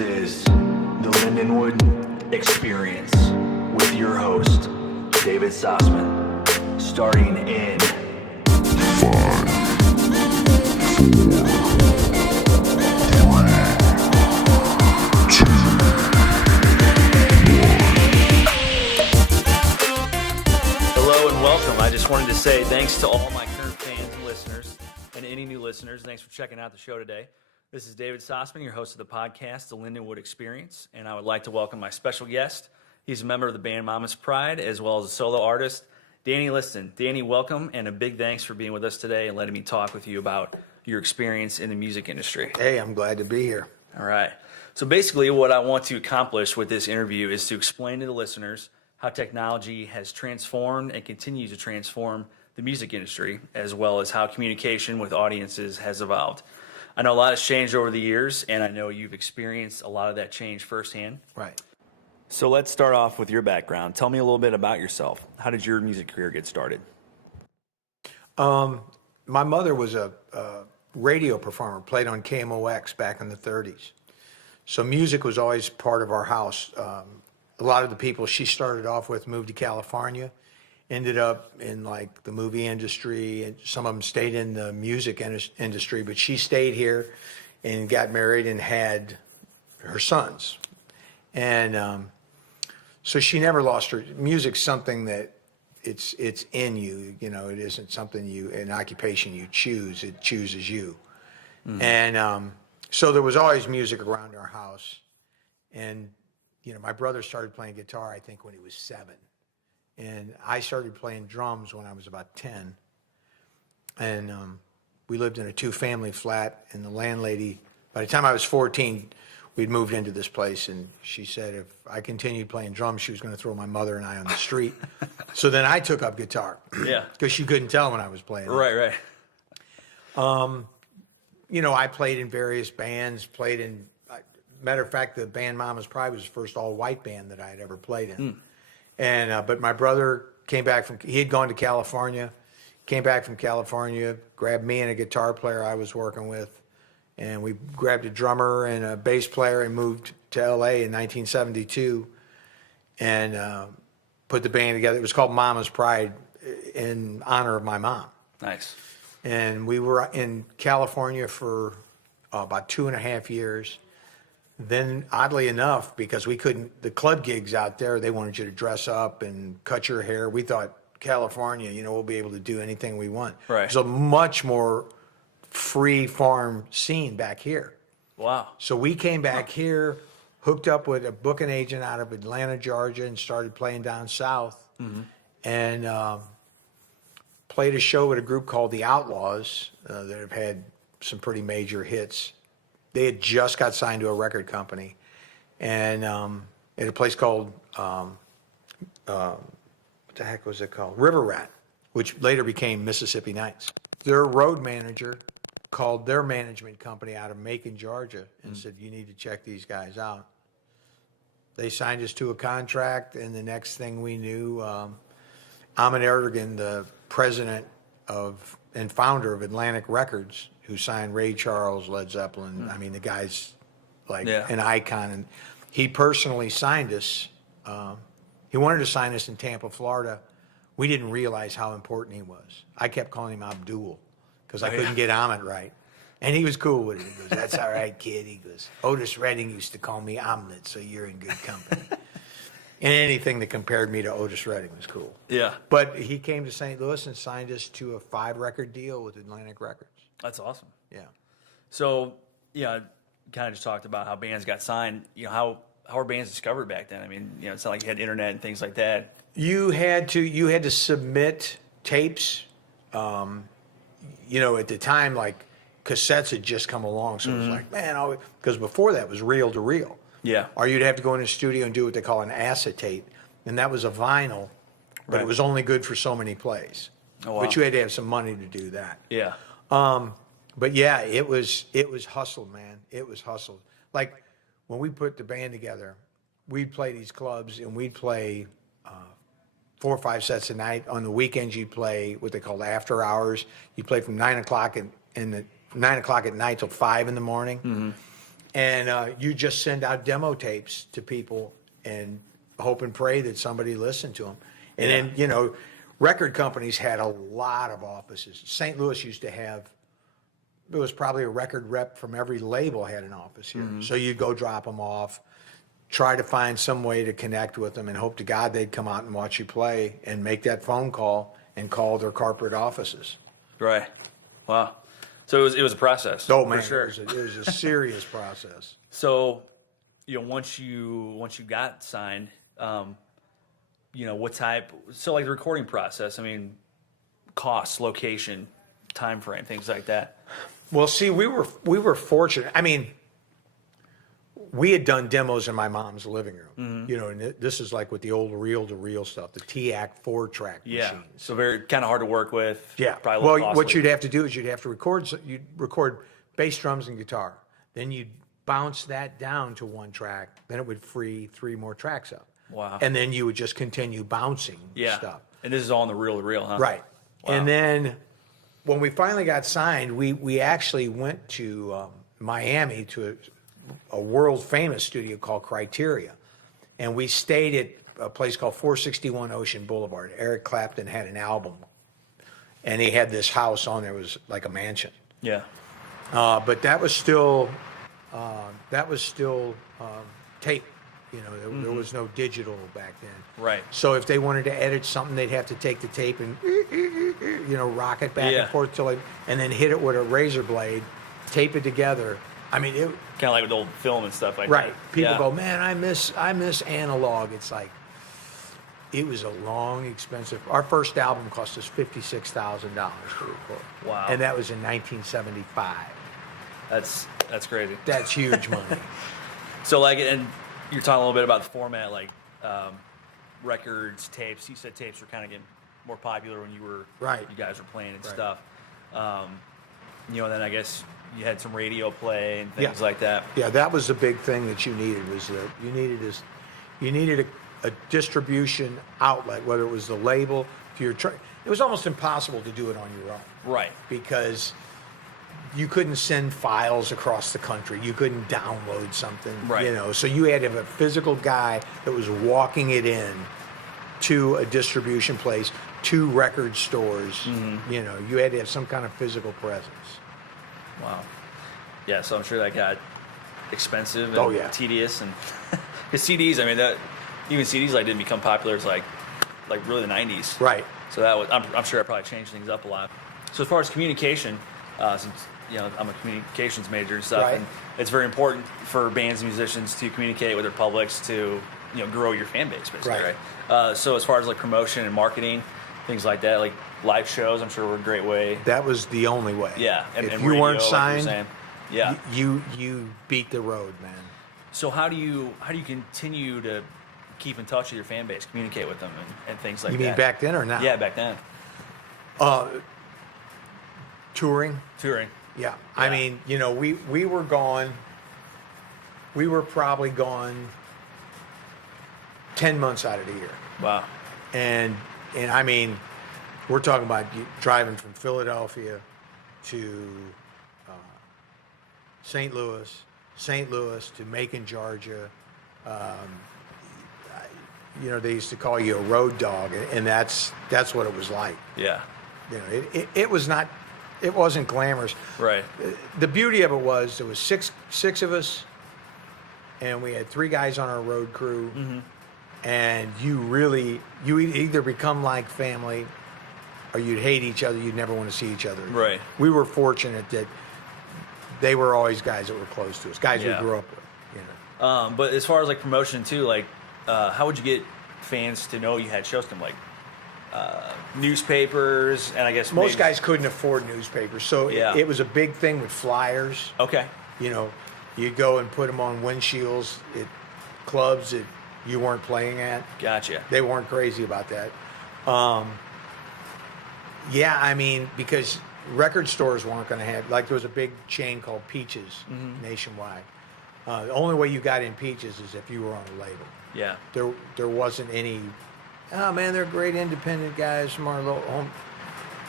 This is the Lindenwood Experience with your host, David Sossman, starting in 5, 4, 3, 2, 1. Hello and welcome. I just wanted to say thanks to all my current fans and listeners, and any new listeners. Thanks for checking out the show today. This is David Sossman, your host of the podcast, The Lindenwood Experience, and I would like to welcome my special guest. He's a member of the band Mama's Pride, as well as a solo artist, Danny Liston. Danny, welcome, and a big thanks for being with us today and letting me talk with you about your experience in the music industry. Hey, I'm glad to be here. All right. So basically what I want to accomplish with this interview is to explain to the listeners how technology has transformed and continues to transform the music industry, as well as how communication with audiences has evolved. I know a lot has changed over the years, and I know you've experienced a lot of that change firsthand. Right. So let's start off with your background. Tell me a little bit about yourself. How did your music career get started? My mother was a radio performer, played on KMOX back in the 30s. So music was always part of our house. A lot of the people she started off with moved to California, ended up in like the movie industry, and some of them stayed in the music industry, but she stayed here and got married and had her sons. And so she never lost her music's something that it's in you, you know, it isn't something an occupation you choose, it chooses you. Mm-hmm. And so there was always music around our house. And, you know, my brother started playing guitar, I think, when he was 7. And I started playing drums when I was about 10. And we lived in a 2-family flat, and the landlady, by the time I was 14, we'd moved into this place, and she said if I continued playing drums, she was going to throw my mother and I on the street. So then I took up guitar. Yeah. Because she couldn't tell when I was playing. Right. You know, I played in various bands, matter of fact, the band Mama's Pride was the first all-white band that I had ever played in. Mm. And but my brother came back he had gone to California, came back from California, grabbed me and a guitar player I was working with, and we grabbed a drummer and a bass player and moved to LA in 1972 and put the band together. It was called Mama's Pride in honor of my mom. Nice. And we were in California for about 2.5 years. Then, oddly enough, because the club gigs out there, they wanted you to dress up and cut your hair. We thought, California, you know, we'll be able to do anything we want. Right. There's a much more free farm scene back here. Wow. So we came back here, hooked up with a booking agent out of Atlanta, Georgia, and started playing down south. Mm-hmm. And played a show with a group called the Outlaws that have had some pretty major hits. They had just got signed to a record company, and at a place called, what the heck was it called? River Rat, which later became Mississippi Nights. Their road manager called their management company out of Macon, Georgia, and said, you need to check these guys out. They signed us to a contract, and the next thing we knew, Ahmet Erdogan, the president and founder of Atlantic Records, who signed Ray Charles, Led Zeppelin. I mean, the guy's like an icon. And he personally signed us. He wanted to sign us in Tampa, Florida. We didn't realize how important he was. I kept calling him Abdul because I couldn't get Ahmet right. And he was cool with it. He goes, that's all right, kid. He goes, Otis Redding used to call me Omelet, so you're in good company. And anything that compared me to Otis Redding was cool. Yeah. But he came to St. Louis and signed us to a 5-record deal with Atlantic Records. That's awesome. Yeah. So, kind of just talked about how bands got signed. You know, how were bands discovered back then? I mean, you know, it's not like you had internet and things like that. You had to submit tapes. You know, at the time, like cassettes had just come along, so it was like, man, because before that was reel to reel. Yeah. Or you'd have to go in the studio and do what they call an acetate, and that was a vinyl, but it was only good for so many plays. Oh, wow. But you had to have some money to do that. Yeah. But yeah, it was hustle, man. It was hustle. Like when we put the band together, we'd play these clubs and we'd play 4 or 5 sets a night. On the weekends, you'd play what they called after hours. You play from 9 o'clock at night till 5 in the morning. Mm-hmm. And you just send out demo tapes to people and hope and pray that somebody listened to them. And then, you know, record companies had a lot of offices. St. Louis used to have, there was probably a record rep from every label had an office here. So you'd go drop them off, try to find some way to connect with them, and hope to God they'd come out and watch you play and make that phone call and call their corporate offices. Right. Wow. So it was a process. Oh man, for sure. it was a serious process. So, you know, once you got signed, you know, what type? So, like the recording process. I mean, costs, location, time frame, things like that. Well, see, we were fortunate. I mean, we had done demos in my mom's living room, you know, and this is like with the old reel-to-reel stuff, the TAC 4-track machines. So very kind of hard to work with. Yeah. Probably a little Well, what costly. you'd have to do is you'd have to you'd record bass, drums, and guitar. Then you'd bounce that down to one track. Then it would free 3 more tracks up. Wow. And then you would just continue bouncing stuff. And this is all in the reel-to-reel, huh? Right. Wow. And then when we finally got signed, we actually went to Miami to a world famous studio called Criteria. And we stayed at a place called 461 Ocean Boulevard. Eric Clapton had an album. And he had this house on there. It was like a mansion. Yeah. But that was still tape. You know, there was no digital back then. Right. So if they wanted to edit something, they'd have to take the tape and, you know, rock it back and forth and then hit it with a razor blade, tape it together. I mean, it Kind of like with old film and stuff like that. right. People Yeah. go, man, I miss analog. It's like, it was a long, expensive. Our first album cost us $56,000 to record. Wow. And that was in 1975. That's crazy. That's huge money. So like, and you're talking a little bit about the format, like records, tapes. You said tapes were kind of getting more popular when you guys were playing and stuff. You know, then I guess you had some radio play and things like that. Yeah, that was the big thing that you needed, was that you needed a distribution outlet, whether it was the label. It was almost impossible to do it on your own. Right. Because you couldn't send files across the country. You couldn't download something. Right. You know, so you had to have a physical guy that was walking it in to a distribution place, to record stores. You know, you had to have some kind of physical presence. Wow. Yeah, so I'm sure that got expensive and tedious, and because CDs, I mean, that even CDs like didn't become popular. It's like really the '90s. Right. So that was, I'm sure that probably changed things up a lot. So as far as communication, since you know I'm a communications major and stuff, Right. and it's very important for bands and musicians to communicate with their publics to grow your fan base, basically, right? So as far as like promotion and marketing, things like that, like live shows, I'm sure were a great way. That was the only way. Yeah, if and you radio, weren't like you were signed, saying. Yeah. you beat the road, man. So how do you continue to keep in touch with your fan base, communicate with them, and things like that? You mean back then or now? Yeah, back then. Touring. Yeah. I mean, you know, we were gone. We were probably gone 10 months out of the year. Wow. And I mean, we're talking about driving from Philadelphia to St. Louis to Macon, Georgia. You know, they used to call you a road dog, and that's what it was like. Yeah. You know, it wasn't glamorous. Right. The beauty of it was there was six of us, and we had 3 guys on our road crew, and you either become like family, or you'd hate each other. You'd never want to see each other again. Right. We were fortunate that they were always guys that were close to us, guys we grew up with. You know. But as far as like promotion too, like how would you get fans to know you had shows come, like newspapers, and I guess Most guys couldn't afford newspapers, so it was a big thing with flyers. Okay. You know, you'd go and put them on windshields at clubs that you weren't playing at. Gotcha. They weren't crazy about that. Yeah, I mean, because record stores weren't going to have, like there was a big chain called Peaches nationwide. The only way you got in Peaches is if you were on a label. Yeah. There wasn't any, oh man, they're great independent guys from our little home.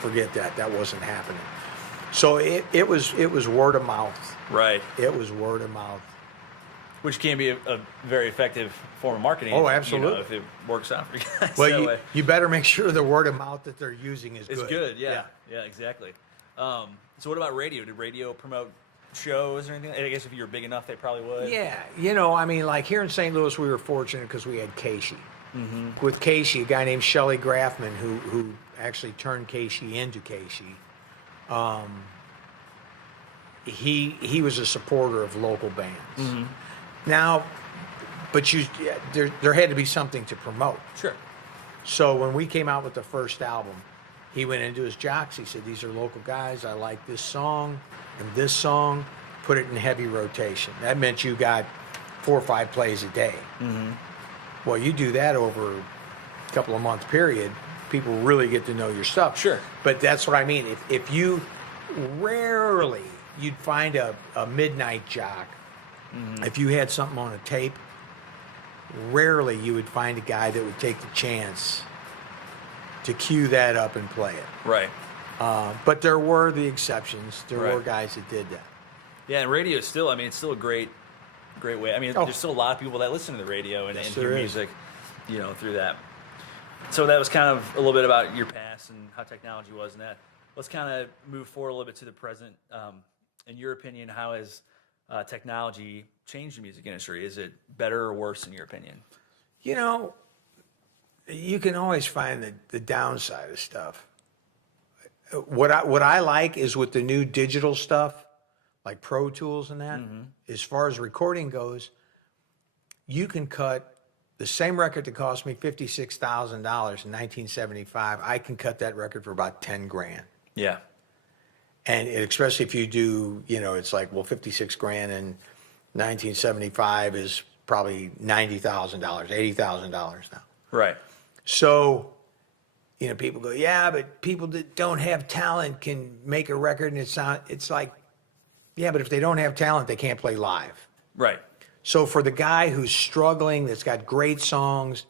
Forget that. That wasn't happening. So it was word of mouth. Right. It was word of mouth. Which can be a very effective form of marketing. Oh, You know, absolutely. if it works out for you guys. Well, that you, way. you better make sure the word of mouth that they're using is It's good. good, yeah. Yeah, exactly. So what about radio? Did radio promote shows or anything? I guess if you were big enough, they probably would. Yeah, I mean, like here in St. Louis, we were fortunate because we had Casey. Mm-hmm. With Casey, a guy named Shelley Grafman, who actually turned Casey into Casey. He was a supporter of local bands. Mm-hmm. Now, but there had to be something to promote. Sure. So when we came out with the first album, he went into his jocks. He said, "These are local guys. I like this song and this song. Put it in heavy rotation." That meant you got 4 or 5 plays a day. Mm-hmm. Well, you do that over a couple of month period, people really get to know your stuff. Sure. But that's what I mean. If you rarely you'd find a midnight jock. Mm-hmm. If you had something on a tape, rarely you would find a guy that would take the chance to cue that up and play it. Right. But there were the exceptions. There Right. were guys that did that. Yeah, and radio is still, I mean, it's still a great way. I mean, there's still a lot of people that listen to the radio and hear music, through that. So that was kind of a little bit about your past and how technology was and that. Let's kind of move forward a little bit to the present. In your opinion, how has technology changed the music industry? Is it better or worse in your opinion? You can always find the downside of stuff. What I like is with the new digital stuff, like Pro Tools and that, as far as recording goes, you can cut the same record that cost me $56,000 in 1975. I can cut that record for about 10 grand. Yeah. And especially if you do, it's like, well, 56 grand in 1975 is probably $90,000, $80,000 now. Right. So, people go, yeah, but people that don't have talent can make a record, and it's like, yeah, but if they don't have talent, they can't play live. Right. So for the guy who's struggling, that's got great songs,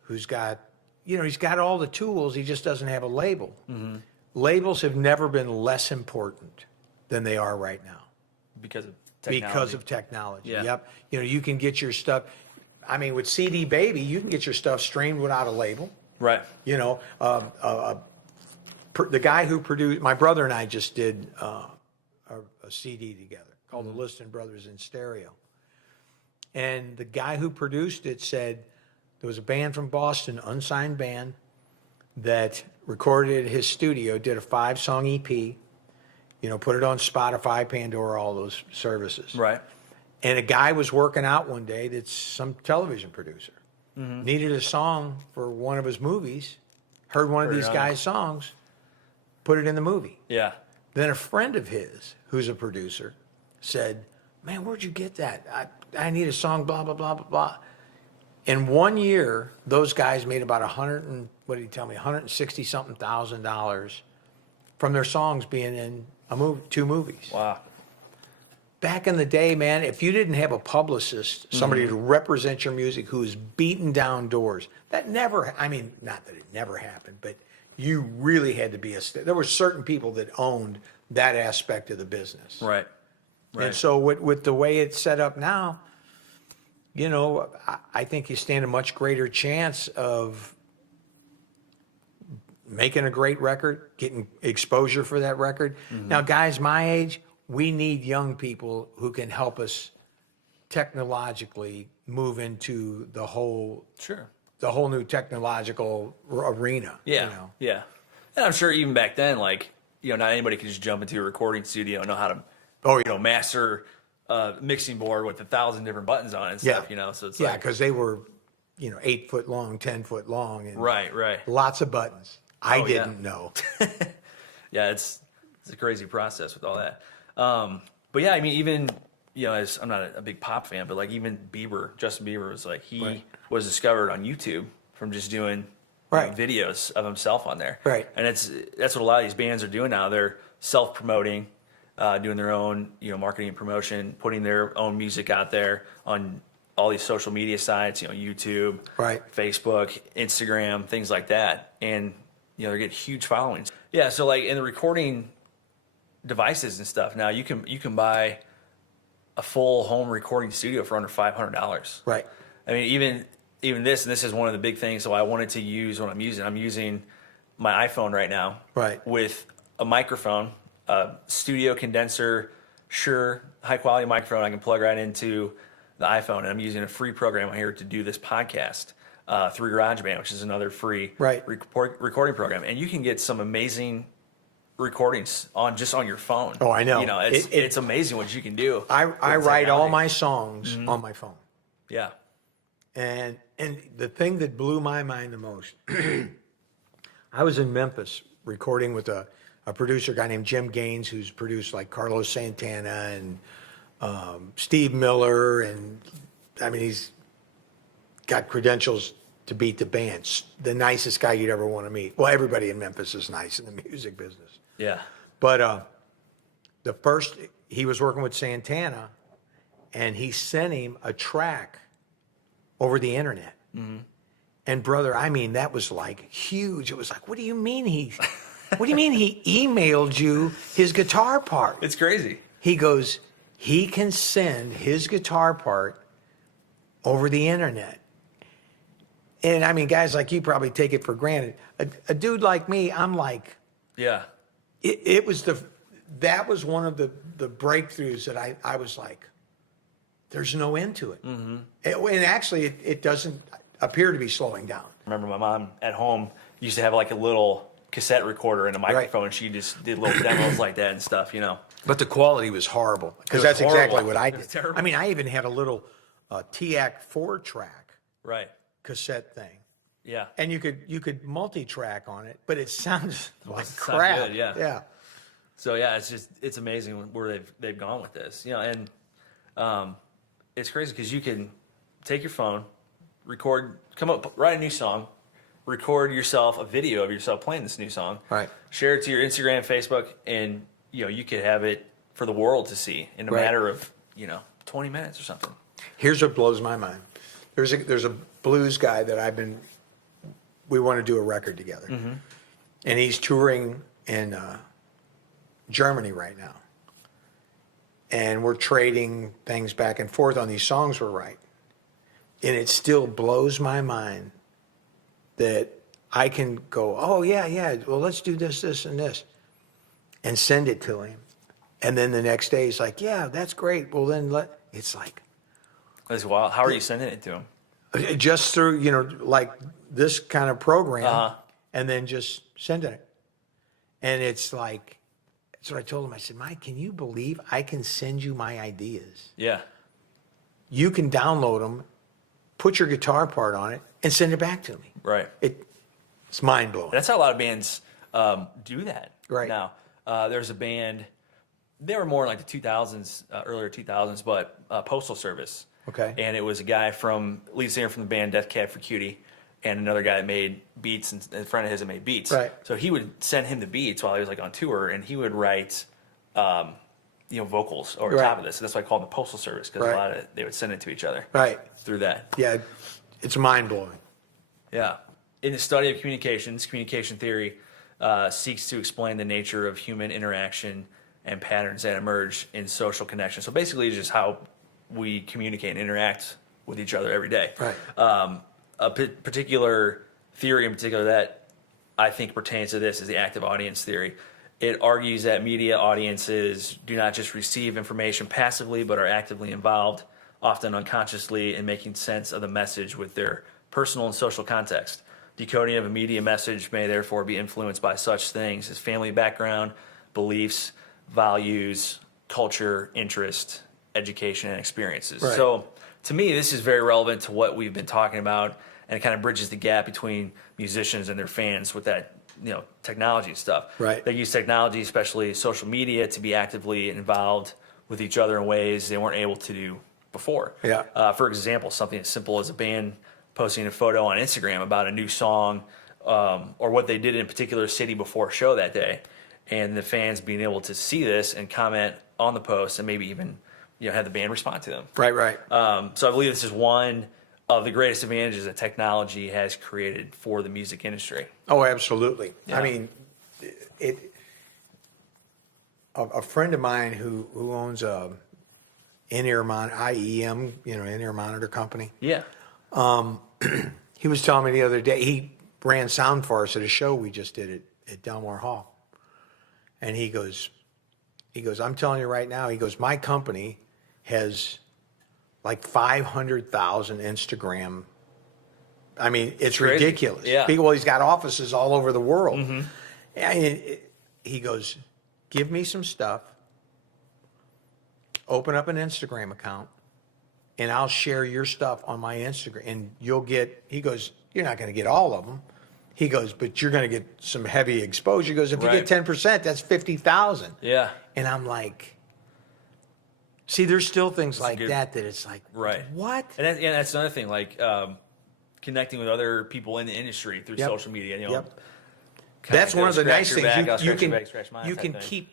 who's got, he's got all the tools, he just doesn't have a label. Mm-hmm. Labels have never been less important than they are right now. Because of technology. Because of technology. Yeah. Yep. You can get your stuff. I mean, with CD Baby, you can get your stuff streamed without a label. Right. The guy who produced, my brother and I just did a CD together called the Liston Brothers in Stereo. And the guy who produced it said there was a band from Boston, unsigned band, that recorded at his studio, did a 5-song EP, put it on Spotify, Pandora, all those services. Right. And a guy was working out one day that's some television producer. Mm-hmm. Needed a song for one of his movies, heard one of these guys' songs, put it in the movie. Yeah. Then a friend of his, who's a producer, said, "Man, where'd you get that? I need a song, blah, blah, blah, blah, blah." In 1 year, those guys made about $160-something thousand from their songs being in 2 movies. Wow. Back in the day, man, if you didn't have a publicist, somebody to represent your music who was beating down doors, not that it never happened, but you really had to be there were certain people that owned that aspect of the business. Right. And so with the way it's set up now, I think you stand a much greater chance of making a great record, getting exposure for that record. Mm-hmm. Now, guys my age, we need young people who can help us technologically move into the whole new technological arena. Yeah. Yeah. And I'm sure even back then, not anybody could just jump into a recording studio and know how to, master a mixing board with 1,000 different buttons on it and stuff, so it's because they were, 8 foot long, 10 foot long. And right. Lots of buttons. I didn't know. Yeah, it's a crazy process with all that. But yeah, I mean, even, I'm not a big pop fan, but even Justin Bieber was he was discovered on YouTube from just doing videos of himself on there. Right. And that's what a lot of these bands are doing now. They're self-promoting, doing their own, marketing and promotion, putting their own music out there on all these social media sites, YouTube, Facebook, Instagram, things like that. And, they're getting huge followings. Yeah. So in the recording devices and stuff, now you can buy a full home recording studio for under $500. Right. I mean, even this, and this is one of the big things. So I wanted to use what I'm using. I'm using my iPhone right now, Right. with a microphone, a studio condenser, Shure high quality microphone. I can plug right into the iPhone, and I'm using a free program here to do this podcast through GarageBand, which is another free recording program, and you can get some amazing recordings on your phone. Oh, I know. You know, it's amazing what you can do. I write all my songs on my phone. Yeah. And the thing that blew my mind the most, I was in Memphis recording with a producer guy named Jim Gaines, who's produced like Carlos Santana and Steve Miller, and I mean, he's got credentials to beat the bands. The nicest guy you'd ever want to meet. Well, everybody in Memphis is nice in the music business. Yeah. But he was working with Santana, and he sent him a track over the internet. Mm-hmm. And brother, I mean, that was like huge. It was like, what do you mean he emailed you his guitar part? It's crazy. He goes, he can send his guitar part over the internet. And I mean, guys like you probably take it for granted. A dude like me, I'm like, yeah. That was one of the breakthroughs that I was like, there's no end to it. Mm-hmm. And actually, it doesn't appear to be slowing down. I remember my mom at home used to have like a little cassette recorder and a microphone, and she just did little demos like that and stuff, you know. But the quality was horrible, because that's exactly what I did. Terrible. I mean, I even had a little TAC 4-track cassette thing. Yeah. And you could multi-track on it, but it sounds like crap. Good, yeah. Yeah. So yeah, it's amazing where they've gone with this, you know, and it's crazy because you can take your phone, write a new song, record yourself a video of yourself playing this new song, right? Share it to your Instagram, Facebook, and you know you could have it for the world to see in a matter of 20 minutes or something. Here's what blows my mind. There's a blues guy that we want to do a record together, mm-hmm. and he's touring in Germany right now, and we're trading things back and forth on these songs we're writing, and it still blows my mind that I can go, oh yeah, well let's do this, and this, and send it to him, and then the next day he's like, yeah, that's great. Well then it's like, that's wild. How are you sending it to him? Just through, like this kind of program, and then just sending it. And it's like, that's what I told him. I said, Mike, can you believe I can send you my ideas? Yeah. You can download them, put your guitar part on it, and send it back to me. Right. It's mind blowing. That's how a lot of bands do that. Right. Now, there's a band, they were more like the 2000s, earlier 2000s, but Postal Service. Okay. And it was a guy lead singer from the band Death Cab for Cutie, and another guy that made beats, and a friend of his that made beats. Right. So he would send him the beats while he was like on tour, and he would write, vocals over top of this. So that's why I call it the Postal Service, because a lot of they would send it to each other. Right. Through that. Yeah, it's mind blowing. Yeah. In the study of communications, communication theory seeks to explain the nature of human interaction and patterns that emerge in social connection. So basically, it's just how we communicate and interact with each other every day. Right. A particular theory in particular that I think pertains to this is the active audience theory. It argues that media audiences do not just receive information passively, but are actively involved, often unconsciously, in making sense of the message with their personal and social context. Decoding of a media message may therefore be influenced by such things as family background, beliefs, values, culture, interest, education, and experiences. Right. So to me, this is very relevant to what we've been talking about, and it kind of bridges the gap between musicians and their fans with that, technology stuff. Right. They use technology, especially social media, to be actively involved with each other in ways they weren't able to do before. Yeah. For example, something as simple as a band posting a photo on Instagram about a new song, or what they did in a particular city before a show that day, and the fans being able to see this and comment on the post, and maybe even have the band respond to them. Right. So I believe this is one of the greatest advantages that technology has created for the music industry. Oh, absolutely. Yeah. I mean, a friend of mine who owns in-ear monitor, IEM, in-ear monitor company. Yeah. He was telling me the other day, he ran sound for us at a show we just did at Delmar Hall. And he goes, I'm telling you right now, he goes, my company has like 500,000 Instagram. I mean, it's crazy. ridiculous. Yeah. Well, he's got offices all over the world. Mm-hmm. And he goes, give me some stuff, open up an Instagram account, and I'll share your stuff on my Instagram. And you'll get, he goes, you're not going to get all of them. He goes, but you're going to get some heavy exposure. He goes, if you get 10%, that's 50,000. Yeah. And I'm like, see, there's still things like that it's like, what? And that's another thing, like connecting with other people in the industry through social media. That's one of the nice things. You thing. can keep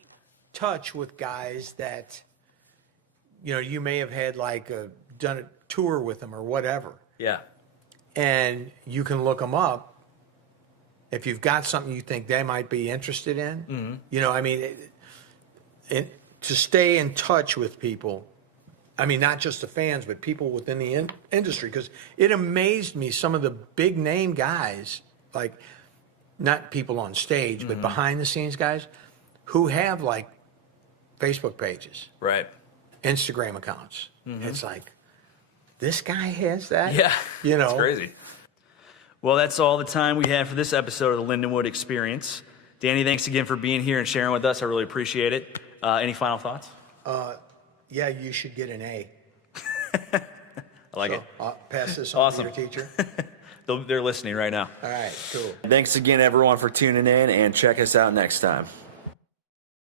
touch with guys that, you may have had done a tour with them or whatever. Yeah. And you can look them up if you've got something you think they might be interested in. Mm-hmm. To stay in touch with people, not just the fans, but people within the industry, because it amazed me, some of the big name guys, like not people on stage, but behind the scenes guys who have Facebook pages, right, Instagram accounts. Mm-hmm. It's like, this guy has that? Yeah. It's crazy. Well, that's all the time we have for this episode of the Lindenwood Experience. Danny, thanks again for being here and sharing with us. I really appreciate it. Any final thoughts? Yeah, you should get an A. I like it. I'll pass this on to your teacher. They're listening right now. All right, cool. Thanks again, everyone, for tuning in, and check us out next time.